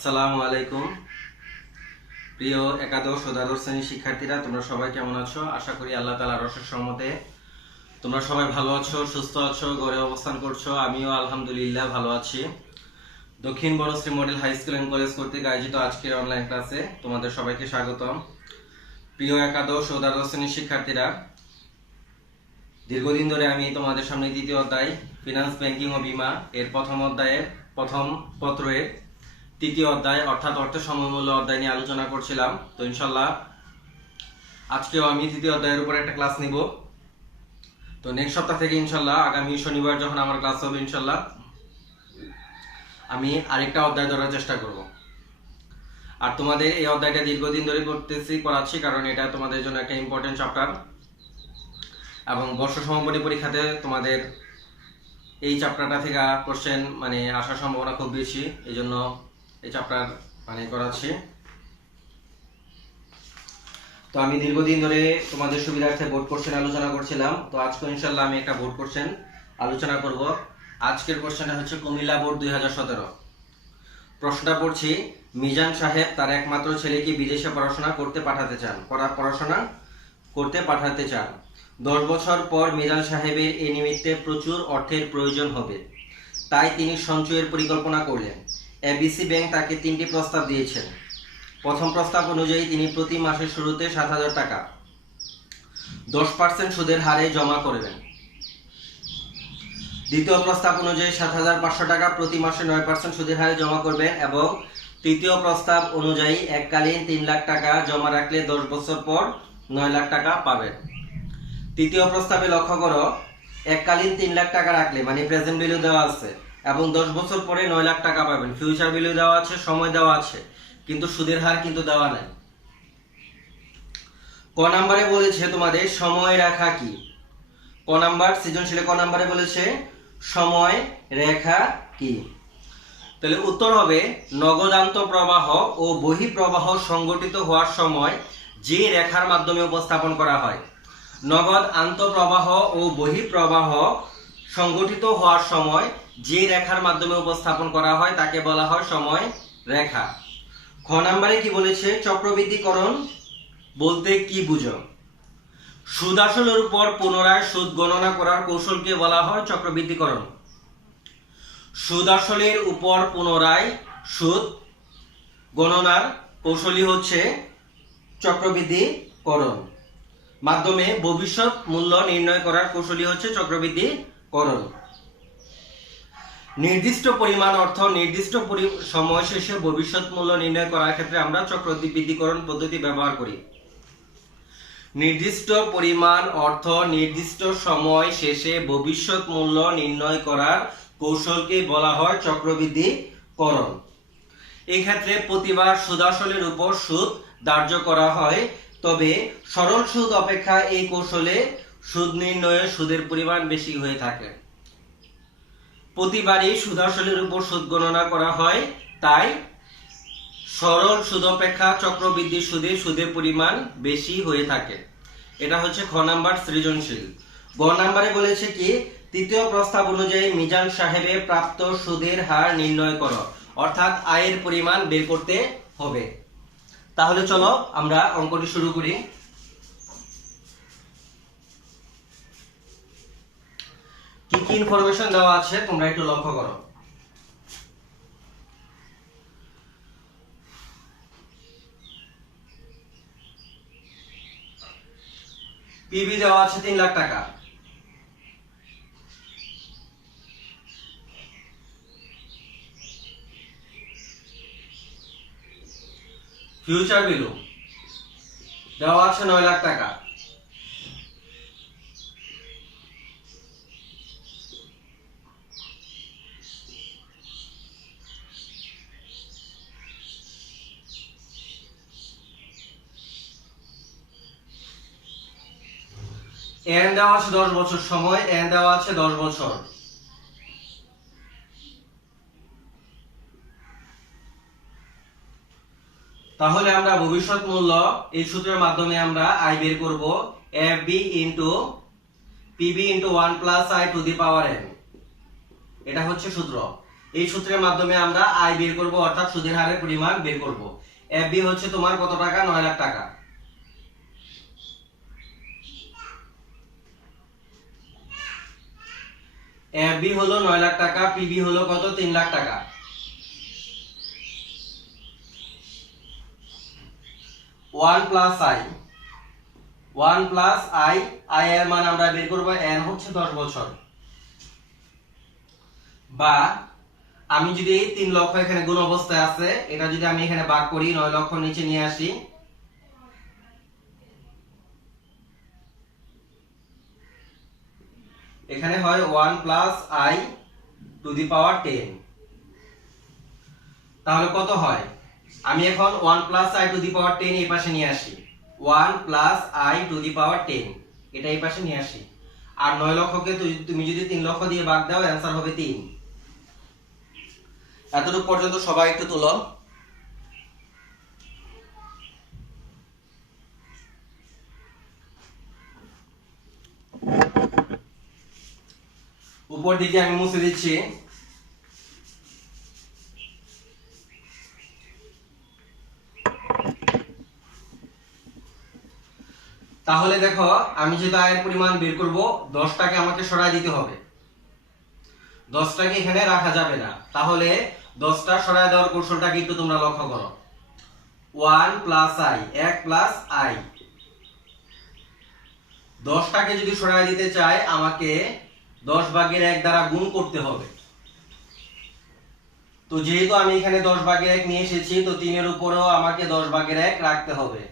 আসসালামু আলাইকুম। প্রিয় একাদশ ও দ্বাদশ শ্রেণীর শিক্ষার্থীরা, তোমরা সবাই কেমন আছো? আশা করি আল্লাহ তাআলার অশেষ রহমতে তোমরা সবাই ভালো আছো, সুস্থ আছো, ঘরে অবস্থান করছো। আমিও আলহামদুলিল্লাহ ভালো আছি। Dakshin Banasree model high school and college কর্তৃক আয়োজিত আজকের অনলাইন ক্লাসে তোমাদের সবাইকে স্বাগতম। প্রিয় একাদশ ও দ্বাদশ শ্রেণীর শিক্ষার্থীরা, দীর্ঘদিন ধরে আমি তোমাদের সামনে দ্বিতীয় অধ্যায় ফিনান্স, ব্যাংকিং ও বীমা এর প্রথম অধ্যায়ের প্রথম পত্রের তৃতীয় অধ্যায় অর্থাৎ অর্থ সমমূল্য অধ্যায় নিয়ে আলোচনা করছিলাম। তো ইনশাল্লাহ আজকেও আমি তৃতীয় অধ্যায়ের উপর একটা ক্লাস নিব। তো নেক্সট সপ্তাহ থেকে ইনশাল্লাহ আগামী শনিবার যখন আমার ক্লাস হবে ইনশাল্লাহ আমি আরেকটা অধ্যায় ধরার চেষ্টা করব। আর তোমাদের এই অধ্যায়টা দীর্ঘদিন ধরে করাচ্ছি কারণ এটা তোমাদের জন্য একটা ইম্পর্টেন্ট চ্যাপ্টার এবং বর্ষ সমাপনী পরীক্ষাতে তোমাদের এই চ্যাপ্টারটা থেকে কোশ্চেন আসার সম্ভাবনা খুব বেশি, এই জন্য এই চ্যাপ্টার করাচ্ছি। তো আমি দীর্ঘদিন ধরে তোমাদের সুবিধার্থে বোর্ড কোশ্চেন আলোচনা করছিলাম। তো আজকে ইনশাল্লাহ আমি একটা বোর্ড কোশ্চেন আলোচনা করব। আজকের কোশ্চেনটা হচ্ছে কুমিল্লা বোর্ড 2017। প্রশ্নটা পড়ছি, মিজান সাহেব তার একমাত্র ছেলেকে বিদেশে পড়াশোনা করতে পাঠাতে চান। 10 বছর পর মিজান সাহেবের এ নিমিত্তে প্রচুর অর্থের প্রয়োজন হবে, তাই তিনি সঞ্চয়ের পরিকল্পনা করলেন। এবিসি ব্যাংক তাকে 3টি প্রস্তাব দিয়েছেন। প্রথম প্রস্তাব অনুযায়ী তিনি প্রতি মাসের শুরুতে 7,000 টাকা 10% সুদের হারে জমা করবেন। দ্বিতীয় প্রস্তাব অনুযায়ী 7,500 টাকা প্রতি মাসে 9% সুদের হারে জমা করবেন এবং তৃতীয় প্রস্তাব অনুযায়ী এককালীন 3 লাখ টাকা জমা রাখলে 10 বছর পর 9 লাখ টাকা পাবেন। তৃতীয় প্রস্তাবে লক্ষ্য করো, এককালীন 3 লাখ টাকা রাখলে প্রেজেন্ট ভ্যালু দেওয়া আছে এবং 10 বছর পরে 9 লাখ টাকা পাবেন। ফিউচার ভ্যালু দেওয়া আছে, সময় দেওয়া আছে, কিন্তু সুদের হার কিন্তু দেওয়া নাই। ক নাম্বারে বলেছে তোমাদের সময় রেখা কি? ক নাম্বার সৃজনশীলে ক নাম্বারে বলেছে সময় রেখা কি? তাহলে উত্তর হবে নগদ আন্তঃপ্রবাহ ও বহিঃপ্রবাহ সংগঠিত হওয়ার সময় যে রেখার মাধ্যমে উপস্থাপন করা হয়। নগদ আন্তঃপ্রবাহ ও বহিঃপ্রবাহ সংগঠিত হওয়ার সময় যে রেখার মাধ্যমে উপস্থাপন করা হয় তাকে বলা হয় সময় রেখা। খ নাম্বারে কি বলেছে, চক্রবৃদ্ধিকরণ বলতে কি বুঝো? সুদ আসলের উপর পুনরায় সুদ গণনা করার কৌশলকে বলা হয় চক্রবৃদ্ধিকরণ। সুদ আসলের উপর পুনরায় সুদ গণনার কৌশলই হচ্ছে চক্রবৃদ্ধিকরণ। মাধ্যমে ভবিষ্যৎ মূল্য নির্ণয় করার কৌশলই হচ্ছে চক্রবৃদ্ধিকরণ। নির্দিষ্ট পরিমাণ অর্থ নির্দিষ্ট সময় শেষে ভবিষ্যৎ মূল্য নির্ণয় করার ক্ষেত্রে আমরা চক্রবৃদ্ধিকরণ পদ্ধতি ব্যবহার করি। নির্দিষ্ট পরিমাণ অর্থ নির্দিষ্ট সময় শেষে ভবিষ্যৎ মূল্য নির্ণয় করার কৌশলকে বলা হয় চক্রবৃদ্ধিকরণ। এই ক্ষেত্রে প্রতিবার সুদ আসলের উপর সুদ ধার্য করা হয়, তবে সরল সুদ অপেক্ষা এই কৌশলে সুদ নির্ণয়ে সুদের পরিমাণ বেশি হয়ে থাকে। প্রতিবারই সুদ আসলের উপর সুদ গণনা করা হয়, তাই সরল সুদ অপেক্ষা চক্রবৃদ্ধি সুদে সুদের পরিমাণ বেশি হয়ে থাকে। এটা হচ্ছে খ নাম্বার সৃজনশীল। গ নাম্বারে বলেছে কি, তৃতীয় প্রস্তাব অনুযায়ী মিজান সাহেবের প্রাপ্ত সুদের হার নির্ণয় করো, অর্থাৎ আয়ের পরিমাণ বের করতে হবে। তাহলে চলো আমরা অঙ্কটি শুরু করি। কি কি ইনফরমেশন দেওয়া আছে তোমরা একটু লক্ষ্য করো। পিবি দেওয়া আছে 3 লাখ টাকা। ফিউচার ভ্যালু দেওয়া আছে 9 লাখ টাকা। এন দেওয়া আছে 10 বছর সময়, এন দেওয়া আছে 10 বছর। তাহলে আমরা ভবিষ্যৎ মূল্য এই সূত্রের মাধ্যমে আমরা আই বের করব, FB into PB into 1 plus I two the power n। এটা হচ্ছে সূত্র। এই সূত্রের মাধ্যমে আমরা আয় বের করব, অর্থাৎ সুদের হারের পরিমাণ বের করব। এফবি হচ্ছে তোমার কত টাকা? 9 লাখ টাকা। এফবি হলো 9 লাখ টাকা, পিবি হলো কত? 3 লাখ টাকা। 1 plus I, 1 plus I, I এর মান আমরা বের করব, এন হচ্ছে 10 বছর। বা আমি যদি 3 লক্ষ এখানে গুণ অবস্থায় আছে, এটা যদি আমি এখানে ভাগ করি, 9 লক্ষ নিচে নিয়ে আসি, এখানে হয় 1 প্লাস আই টু দি পাওয়ার 10। তাহলে কত হয়? আমি এখন 1 প্লাস আই টু দি পাওয়ার 10 এই পাশে নিয়ে আসি, 1 প্লাস আই টু দি পাওয়ার 10 এটা এই পাশে নিয়ে আসি। আর 9 লক্ষকে তুমি যদি 3 লক্ষ দিয়ে ভাগ দাও, অ্যান্সার হবে 3। এতটুকু পর্যন্ত সবাই একটু তুলো। উপর দিকে আমি মুছে দিচ্ছি। তাহলে দেখো, আমি যেহেতু আয়ের পরিমাণ বের করব, 10টাকে আমাকে সরাই দিতে হবে, 10টাকে এখানে রাখা যাবে না। তাহলে 10টা সরাই দেওয়ার কৌশলটাকে একটু তোমরা লক্ষ্য করো। 1 প্লাস আই, 1 প্লাস আই। 10টাকে যদি সরাই দিতে চাই, আমাকে 10 ভাগের 1 দ্বারা গুণ করতে হবে। তো যেহেতু আমি এখানে 10 ভাগের 1 নিয়ে এসেছি, তো 3 এর উপরেও আমাকে 10 ভাগের 1 রাখতে হবে।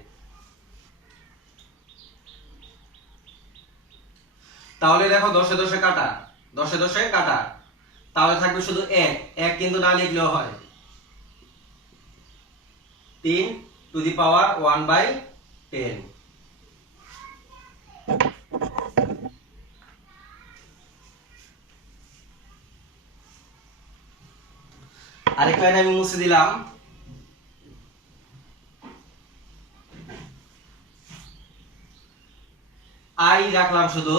তাহলে দেখো, 10 এ 10 কাটা, 10 এ 10 কাটা, তাহলে থাকবে শুধু 1, 1 কিন্তু না লিখলেও হয়। 3 টু দি পাওয়ার 1/10। আরেকটা লাইন আমি মুছে দিলাম। আই রাখলাম শুধু,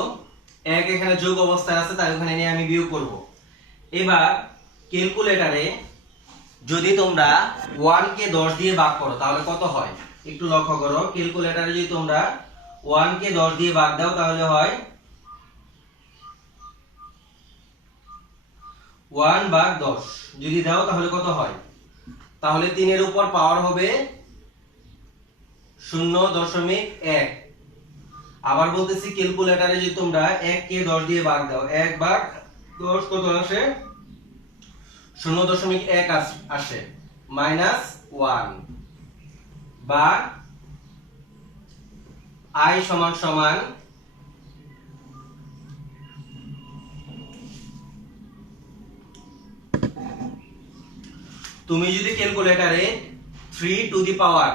1 এখানে যোগ অবস্থায় আছে, তাই ওখানে নিয়ে আমি বিয়োগ করব। এবার ক্যালকুলেটরে যদি তোমরা 1 কে 10 দিয়ে ভাগ করো, তাহলে কত হয় একটু লক্ষ্য করো। ক্যালকুলেটরে যদি তোমরা 1 কে 10 দিয়ে ভাগ দাও, তাহলে হয় 1 ভাগ 10 যদি দাও, তাহলে কত হয়? তাহলে 3 এর উপর পাওয়ার হবে 0.1। আবার বলতেছি, ক্যালকুলেটরে যদি তোমরা 1 কে 10 দিয়ে ভাগ দাও, 1 ভাগ 10 কত আসে? 0.1 আসে, -1। বা i সমান সমান তুমি যদি ক্যালকুলেটরে 3 টু দি পাওয়ার,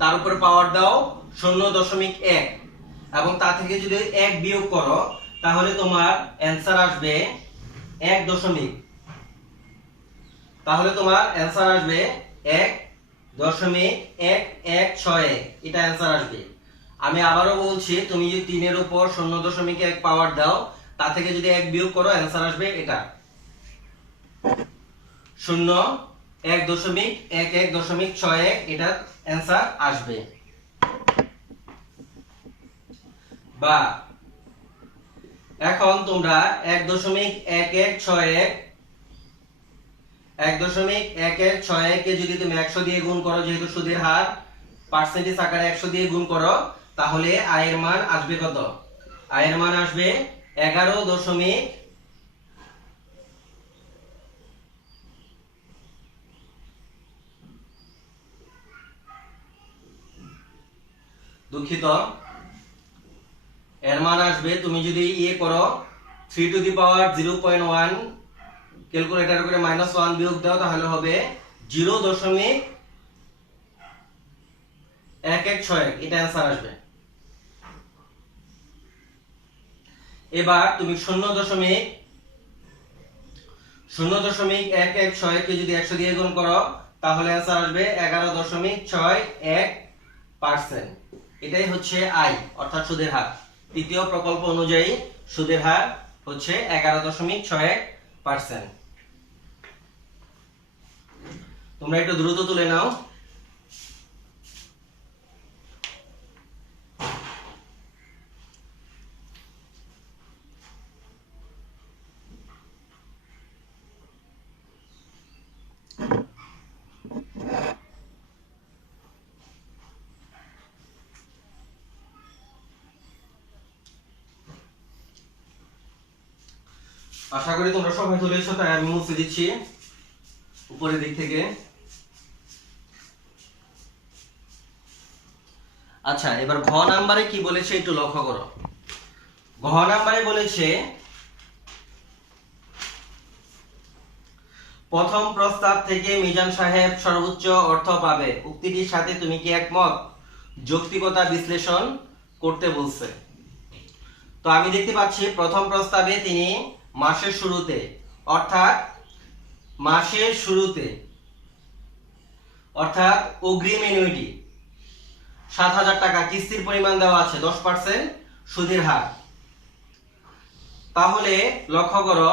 তার উপর পাওয়ার দাও 0.1 এবং তা থেকে যদি 1 বিয়োগ করো, তাহলে তোমার অ্যান্সার আসবে 1 তাহলে তোমার অ্যান্সার আসবে 1.1161, এটা অ্যান্সার আসবে। আমি আবারও বলছি, তুমি যদি 3 এর উপর 0.1 পাওয়ার দাও, তা থেকে যদি 1 বিয়োগ করো, অ্যান্সার আসবে এটা 0.1161, এটা অ্যান্সার আসবে। বা এখন তোমরা 1.1161 কে যদি তুমি 100 দিয়ে গুণ করো, যেহেতু সুদের হার পার্সেন্টেজ আকারে 100 দিয়ে গুণ করো, তাহলে আয়ের মান আসবে কত? আয়ের মান আসবে 11. দুঃখিত, এর মান আসবে, তুমি যদি ইয়ে করো 3 টু দি পাওয়ার 0.1 ক্যালকুলেটর করে -1 বিয়োগ দাও, তাহলে হবে 0.1161, এটা অ্যান্সার আসবে। এবার তুমি 0.1161 কে যদি 100 দিয়ে গুণ করো, তাহলে অ্যান্সার আসবে 11.61%। এটাই হচ্ছে আয়, অর্থাৎ সুদের হার। তৃতীয় প্রকল্প অনুযায়ী সুদের হার হচ্ছে 11.61%। তোমরা একটু দ্রুত তুলে নাও। আশা করি তোমরা সবাই তুলেছো, তাই আমি মুছে দিচ্ছি উপরের দিক থেকে। আচ্ছা, এবার ঘ নাম্বারে কি বলেছে একটু লক্ষ্য করো। ঘ নাম্বারে বলেছে প্রথম প্রস্তাব থেকে মিজান সাহেব সর্বোচ্চ অর্থ পাবে, উক্তিটির সাথে তুমি কি একমত? যৌক্তিকতা বিশ্লেষণ করতে বলছে। তো আমি দেখতে পাচ্ছি প্রথম প্রস্তাবে তিনি মাসের শুরুতে অর্থাৎ অগ্রিম অ্যানুইটি ৭,০০০ টাকা কিস্তির পরিমাণ দেওয়া আছে, 10% সুদের হার। তাহলে লক্ষ্য করো,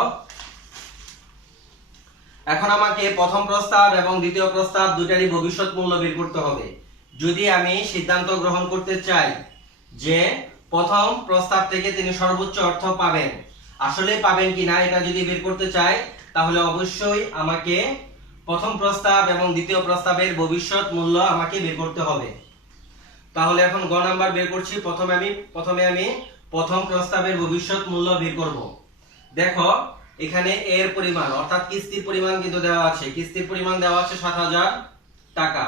এখন আমাকে প্রথম প্রস্তাব এবং দ্বিতীয় প্রস্তাব দুটারই ভবিষ্যৎ মূল্য বের করতে হবে। যদি আমি সিদ্ধান্ত গ্রহণ করতে চাই যে প্রথম প্রস্তাব থেকে তিনি সর্বোচ্চ অর্থ পাবেন, আসলে পাবেন কিনা এটা যদি বের করতে চাই, তাহলে অবশ্যই আমাকে প্রথম প্রস্তাব এবং দ্বিতীয় প্রস্তাবের ভবিষ্যৎ মূল্য আমাকে বের করতে হবে। তাহলে এখন গ নাম্বার বের করছি। প্রথমে আমি প্রথম প্রস্তাবের ভবিষ্যৎ মূল্য বের করব। দেখো এখানে এর পরিমাণ অর্থাৎ কিস্তির পরিমাণ কিন্তু দেওয়া আছে, কিস্তির পরিমাণ দেওয়া আছে ৭,০০০ টাকা।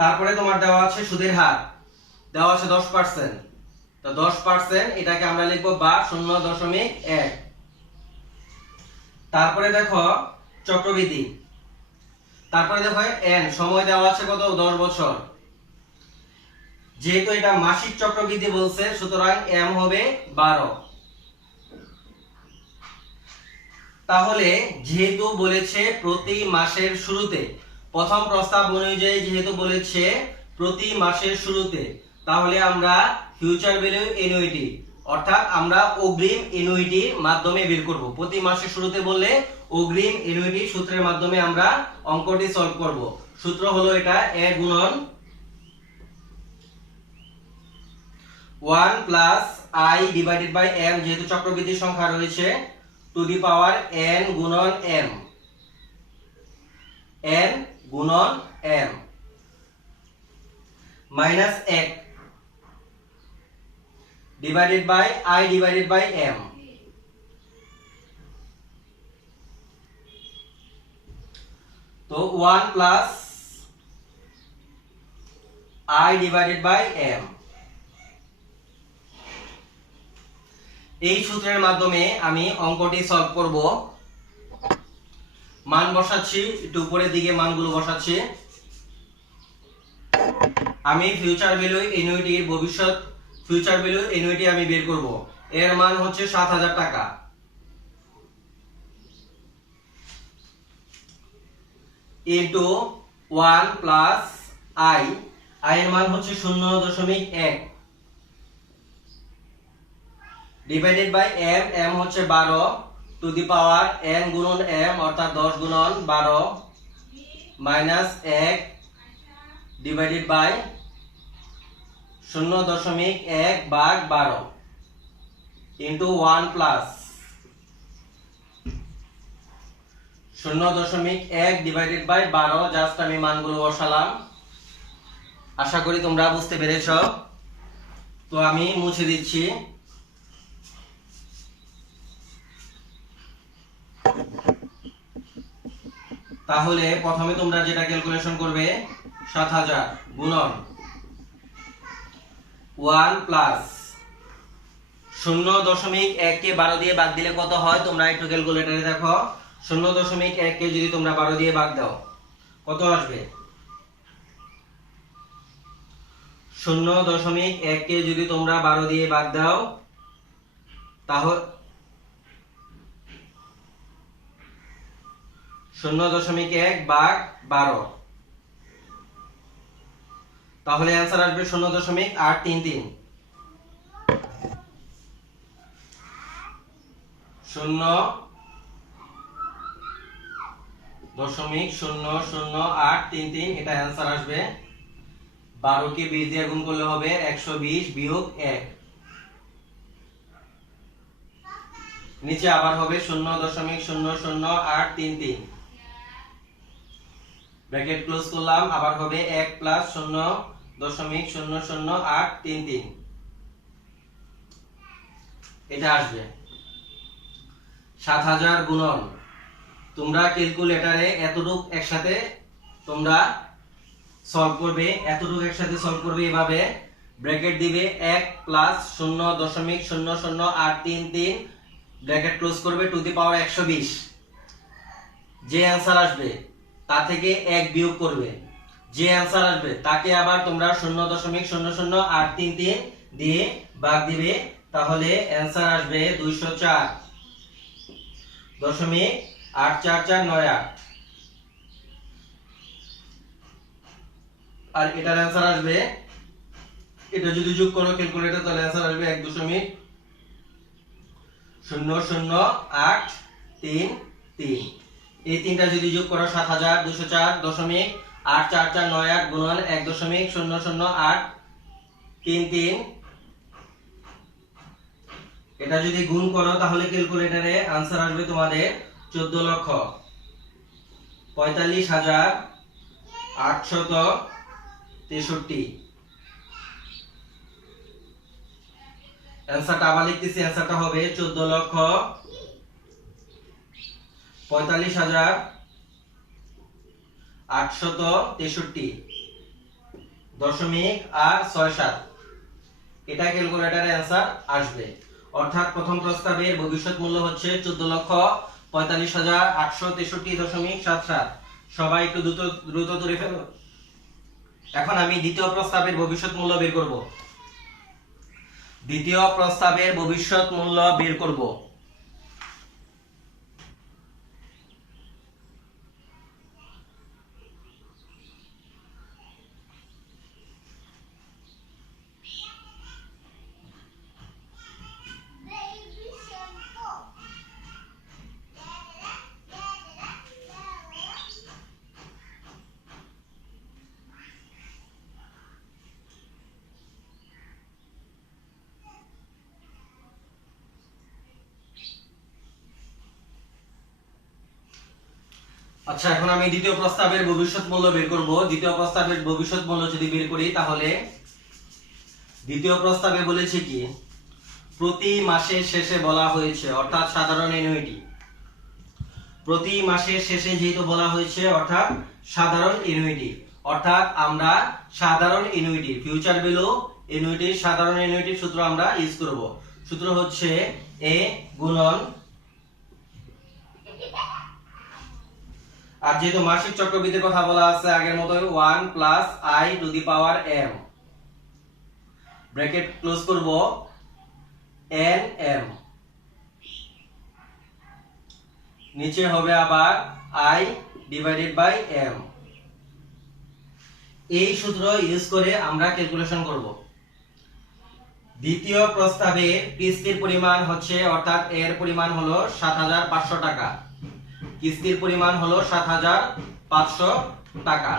তারপরে তোমার দেওয়া আছে সুদের হার দেওয়া আছে 10%। তো 10% এটাকে আমরা লিখব বা 0.1। তারপরে দেখো চক্রবৃদ্ধি, তারপরে দেখো এন সময় দেওয়া আছে কত? 10 বছর। যেহেতু এটা মাসিক চক্রবৃদ্ধি বলছে, সুতরাং এম হবে 12। তাহলে যেহেতু বলেছে প্রতি মাসের শুরুতে, প্রথম প্রস্তাব অনুযায়ী যেহেতু বলেছে প্রতি মাসের শুরুতে, তাহলে আমরা ফিউচার ভ্যালু অ্যানুইটি অর্থাৎ আমরা অগ্রিম অ্যানুইটির মাধ্যমে বের করব। প্রতি মাসের শুরুতে বললে অগ্রিম অ্যানুইটি সূত্রের মাধ্যমে আমরা অঙ্কটি সলভ করব। সূত্র হলো এটা a গুণন 1 plus i divided by m, যেহেতু চক্রবৃদ্ধি সংখ্যা রয়েছে, টু দি পাওয়ার n গুণন m, n গুণন m minus 1 divided by i divided by m। তো 1 plus i divided by m। এই সূত্রের মাধ্যমে আমি অঙ্কটি সলভ করব। মান বসাচ্ছি, একটু উপরের দিকে মানগুলো বসাচ্ছি। আমি ফিউচার ভ্যালু অ্যানুইটির ভবিষ্যৎ ফিউচার ভ্যালু অ্যানুইটি আমি বের করব। এর মান হচ্ছে ৭,০০০ টাকা ইনটু 1 প্লাস i, i এর মান হচ্ছে 0.1 ডিভাইডেড বাই m, m হচ্ছে 12 টু দি পাওয়ার n গুণন m অর্থাৎ 10 গুণন 12 মাইনাস 1 ডিভাইডেড বাই 0.1 ভাগ 12 into 1 plus 0.1 divided by 12। Just আমি মানগুলো বসালাম। আশা করি তোমরা বুঝতে পেরেছো। তো আমি মুছে দিচ্ছি। তাহলে প্রথমে তোমরা যেটা ক্যালকুলেশন করবে ৭,০০০ গুণন 1 প্লাস 0.1 কে 12 দিয়ে ভাগ দিলে কত হয় তোমরা একটু ক্যালকুলেটরে দেখো। 0.1 কে যদি তোমরা 12 দিয়ে ভাগ দাও কত আসবে? 0.1 কে যদি তোমরা 12 দিয়ে ভাগ দাও তাহলে 0.1 ভাগ 12, তাহলে অ্যান্সার আসবে 0.833। 0.833 0.000833, এটা অ্যান্সার আসবে। 12 কে 20 দিয়ে গুণ করলে হবে 120 বিয়োগ 1। নিচে আবার হবে 0.00833, ব্র্যাকেট ক্লোজ করলাম, আবার হবে 1 প্লাস 0.00833, এটা আসবে। 7000 গুণন, তোমরা ক্যালকুলেটরে এতটুক একসাথে তোমরা সলভ করবে, এভাবে ব্র্যাকেট দিবে 1 প্লাস 0.00833, ব্র্যাকেট ক্লোজ করবে টু দি পাওয়ার 120। যে অ্যান্সার আসবে তা থেকে 1 বিয়োগ করবে, যে অ্যান্সার আসবে তাকে আবার তোমরা 0.00833 দিয়ে ভাগ দিবে, তাহলে অ্যান্সার আসবে 204.84498। আর এটার অ্যান্সার আসবে, এটা যদি যোগ করো ক্যালকুলেটর তাহলে অ্যান্সার আসবে 1.00833। এই তিনটা যদি যোগ করো 7204.84498 গুণন 1.00833, এটা যদি গুণ করো তাহলে ক্যালকুলেটরে आंसर আসবে তোমাদের 14,45,863। आंसरটা আবার লিখতেছি, आंसरটা হবে 14,45,863.67। এটা ক্যালকুলেটরে आंसर আসবে। অর্থাৎ প্রথম প্রস্তাবের ভবিষ্যৎ মূল্য হচ্ছে 14,45,863.77। সবাই একটু দ্রুত ধরে ফেলো। এখন আমি দ্বিতীয় প্রস্তাবের ভবিষ্যৎ মূল্য বের করব। দ্বিতীয় প্রস্তাবের ভবিষ্যৎ মূল্য বের করব। আচ্ছা, এখন আমি দ্বিতীয় প্রস্তাবের ভবিষ্যৎ মূল্য বের করব। দ্বিতীয় প্রস্তাবের ভবিষ্যৎ মূল্য যদি বের করি তাহলে দ্বিতীয় প্রস্তাবে বলেছে কি, প্রতি মাসের শেষে বলা হয়েছে, অর্থাৎ সাধারণ অ্যানুইটি। প্রতি মাসের শেষে যেহেতু বলা হয়েছে অর্থাৎ সাধারণ অ্যানুইটি, অর্থাৎ আমরা সাধারণ অ্যানুইটি ফিউচার ভ্যালু অ্যানুইটির সাধারণ অ্যানুইটির সূত্র আমরা ইউজ করব। সূত্র হচ্ছে a গুণন, আর যেহেতু মাসিক চক্রবৃদ্ধির কথা বলা আছে আগের মতো 1 plus i two the power m, bracket close করব nm, নিচে হবে আবার i ডিভাইডেড বাই m। এই সূত্র ইউজ করে আমরা ক্যালকুলেশন করব। দ্বিতীয় প্রস্তাবে কিস্তির পরিমাণ হচ্ছে, অর্থাৎ এর পরিমাণ হলো 7,500 টাকা, কিস্তির পরিমাণ হলো 7,500 টাকা।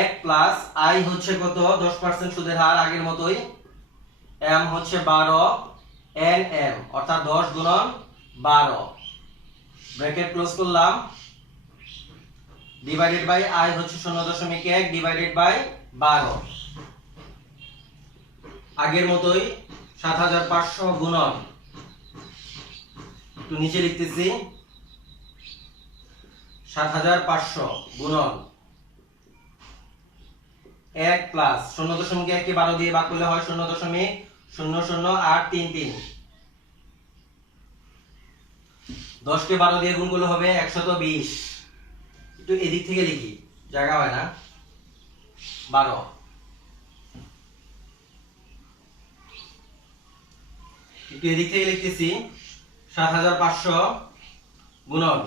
1 প্লাস i হচ্ছে কত, 10% সুদের হার আগের মতোই, m হচ্ছে 12, nm অর্থাৎ 10 গুণন 12, ব্র্যাকেট ক্লোজ করলাম, ডিভাইডেড বাই i হচ্ছে 0.1 ডিভাইডেড বাই 12, আগের মতোই 7,500 গুণন, একটু নিচে লিখতেছি 7,500 গুণন 1 প্লাস 0.1 কে 12 দিয়ে ভাগ করলে হয় 0.00833, 10 কে 12 দিয়ে গুণ করলে হবে 120। একটু এদিক থেকে লিখি, জায়গা হয় না, 12, একটু এদিক থেকে লিখতেছি 7,500 গুণন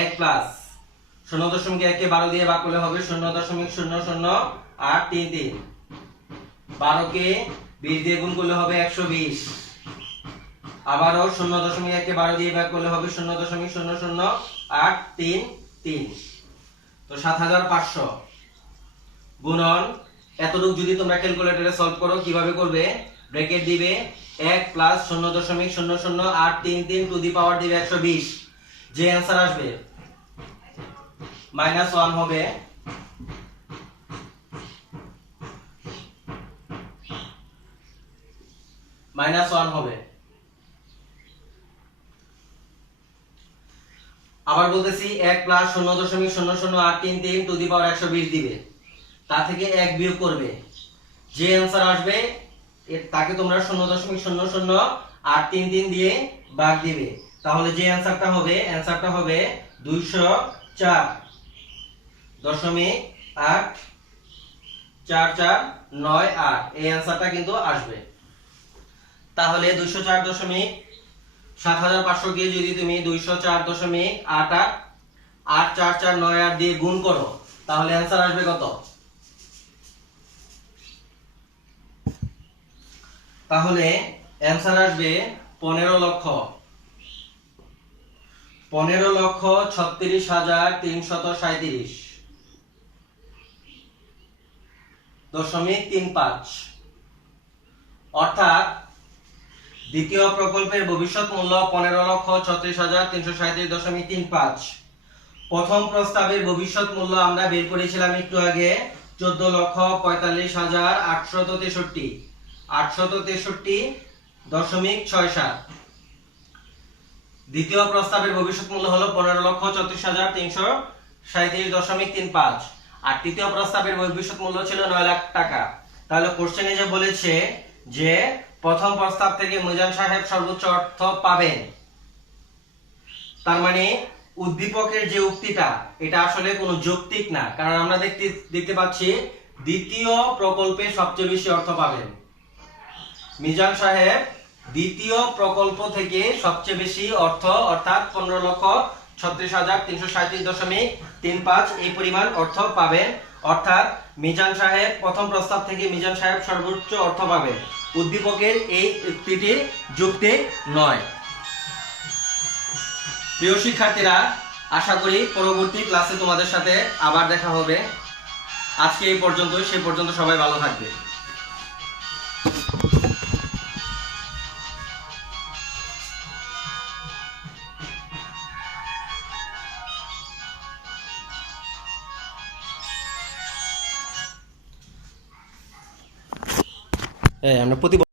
1 প্লাস 0.1 কে 12 দিয়ে ভাগ করলে হবে 0.00833, 12 কে 20 দিয়ে গুণ করলে হবে 120, আবারও 0.1 কে 12 দিয়ে ভাগ করলে হবে 0.00833। তো 7500 গুণন এতটুকু যদি তোমরা ক্যালকুলেটরে সলভ করো কিভাবে করবে, ব্র্যাকেট দিবে 1 প্লাস 0.00833 টু দি পাওয়ার দিবে 120। যে অ্যানসার আসবে -1 হবে, -1 হবে। আবার বলতেছি 1 প্লাস 0.00833 টু দি পাওয়ার 120 দিবে, তা থেকে 1 বিয়োগ করবে, যে অ্যানসার আসবে তাকে তোমরা 0.00833 দিয়ে ভাগ দিবে। তাহলে যে অ্যানসারটা হবে 204.84498, এই অ্যানসারটা কিন্তু আসবে। তাহলে 204.7500 কে যদি তুমি 204.884498 দিয়ে গুণ করো তাহলে অ্যানসার আসবে কত? তাহলে অ্যানসার আসবে 15,36,337.35। অর্থাৎ দ্বিতীয় প্রকল্পের ভবিষ্যৎ মূল্য 15,36,337.35। প্রথম প্রস্তাবের ভবিষ্যৎ মূল্য আমরা বের করেছিলাম একটু আগে 14,45,863.67। দ্বিতীয় প্রস্তাবের ভবিষ্যৎ মূল্য হলো 15,36,337.35 আর তৃতীয় প্রস্তাবের ভবিষ্যৎ মূল্য ছিল 9 লাখ টাকা। তাহলে কোশ্চেনে যে বলেছে যে প্রথম প্রস্তাব থেকে মিজান সাহেব সর্বোচ্চ অর্থ পাবেন, তার মানে উদ্দীপকের যে উক্তিটা এটা আসলে কোনো যৌক্তিক না, কারণ আমরা দেখতে পাচ্ছি দ্বিতীয় প্রকল্পে সবচেয়ে বেশি অর্থ পাবেন। মিজান সাহেব দ্বিতীয় প্রকল্প থেকে সবচেয়ে বেশি অর্থ অর্থাৎ 15,36,337.35 এই পরিমাণ অর্থ পাবেন। অর্থাৎ মিজান সাহেব প্রথম প্রস্তাব থেকে মিজান সাহেব সর্বোচ্চ অর্থ পাবেন। উদ্দীপকের এই উক্তিটি যৌক্তিক নয়। প্রিয় শিক্ষার্থীরা, আশা করি পরবর্তী ক্লাসে তোমাদের সাথে আবার দেখা হবে। আজকে এই পর্যন্তই, সে পর্যন্ত সবাই ভালো থাকবে। আমরা প্রতি